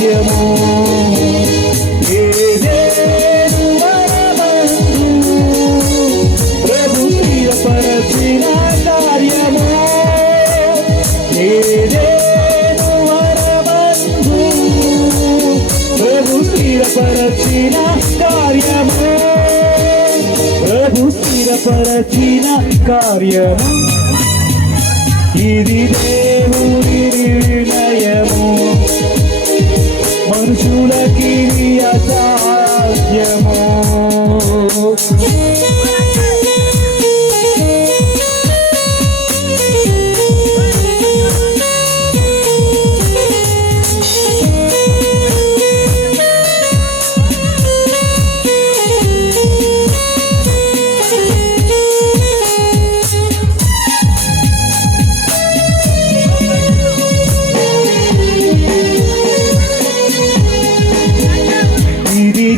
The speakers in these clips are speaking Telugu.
సాధ్యము ఏదేను వరమందు ప్రభు స్థిరపరచిన కార్యము ఏదేను వరమందు ప్రభు స్థిరపరచిన కార్యము ప్రభు స్థిరపరచిన కార్యము ఇది దేవుని నిర్ణయము మనుషులకి అసాధ్యము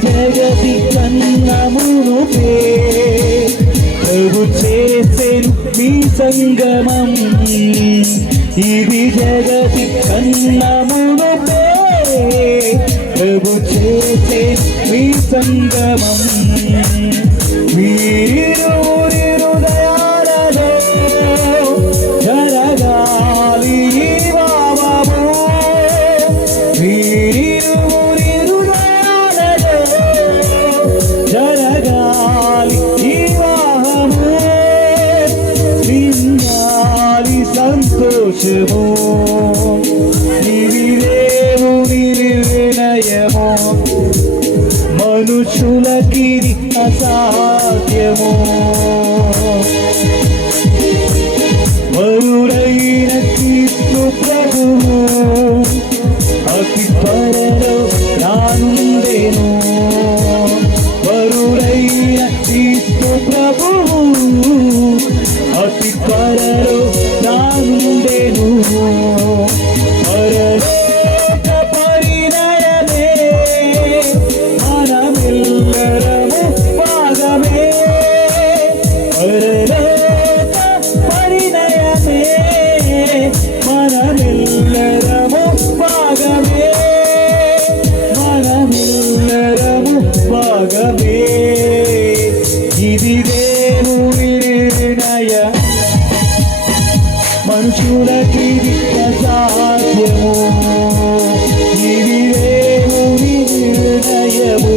జగతి కన్నమును ప్రభు చేసెను మీ సంగమం ఇది జగతి కన్నమును ప్రభు చేసెను మీ సంగమం మీరు హృదయాలలో జరగాలి వామము సంతోషము ఇది దేవుని నిర్ణయము మనుషులకి అసాధ్యము వరుడైన క్రీస్తు ప్రభువు అతి త్వరలో రానుండెను వరుడైన క్రీస్తు ప్రభువు అతి త్వరలో రానుండెను పరలోక పరిణయమే మనమెల్లరము భాగమే పరలోక పరిణయమే మనమెల్లరము భాగమే మనమెల్లరము భాగమే ఇది దేవుని నిర్ణయం మనుషులకి అసాధ్యము ఇది దేవుని నిర్ణయము